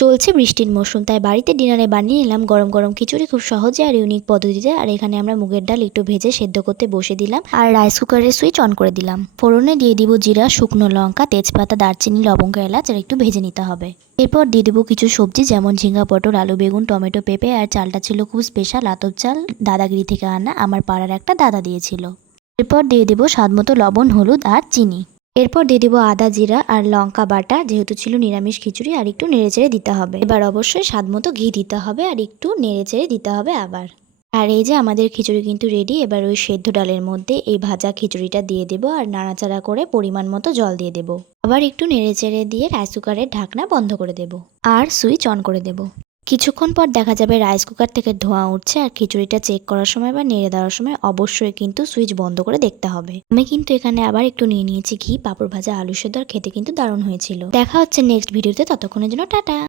চলছে বৃষ্টির মৌসুম, তাই বাড়িতে ডিনারে বানিয়ে নিলাম গরম গরম খিচুড়ি খুব সহজে আর ইউনিক পদ্ধতিতে। আর এখানে আমরা মুগের ডাল একটু ভেজে সেদ্ধ করতে বসে দিলাম আর রাইস কুকারের সুইচ অন করে দিলাম। ফোড়নে দিয়ে দিব জিরা, শুকনো লঙ্কা, তেজপাতা, দারচিনি, লবঙ্গ, এলাচ আর একটু ভেজে নিতে হবে। এরপর দিয়ে দেবো কিছু সবজি যেমন ঝিঙ্গা, পটল, আলু, বেগুন, টমেটো, পেঁপে। আর চালটা ছিল খুব স্পেশাল আতপ চাল, দাদাগিরি থেকে আনা, আমার পাড়ার একটা দাদা দিয়েছিল। এরপর দিয়ে দেবো স্বাদ মতো লবণ, হলুদ আর চিনি। এরপর দিয়ে দেবো আদা, জিরা আর লঙ্কা বাটা, যেহেতু ছিল নিরামিষ খিচুড়ি। আর একটু নেড়েচেড়ে দিতে হবে। এবার অবশ্যই স্বাদ মতো ঘি দিতে হবে আর একটু নেড়েচেড়ে দিতে হবে আবার। আর এই যে আমাদের খিচুড়ি কিন্তু রেডি। এবার ওই সেদ্ধ ডালের মধ্যে এই ভাজা খিচুড়িটা দিয়ে দেবো আর নাড়াচাড়া করে পরিমাণ মতো জল দিয়ে দেবো। আবার একটু নেড়েচেড়ে দিয়ে রাইস কুকারের ঢাকনা বন্ধ করে দেবো আর সুইচ অন করে দেবো। কিছুক্ষণ পর দেখা যাবে রাইস কুকার থেকে ধোঁয়া উঠছে। আর খিচুড়িটা চেক করার সময় বা নেড়ে দেওয়ার সময় অবশ্যই কিন্তু সুইচ বন্ধ করে দেখতে হবে। আমি কিন্তু এখানে আবার একটু নিয়ে নিয়েছি ঘি, পাঁপড় ভাজা, আলু সেদ্ধ, খেতে কিন্তু দারুণ হয়েছিল। দেখা হচ্ছে নেক্সট ভিডিওতে, ততক্ষণের জন্য টাটা।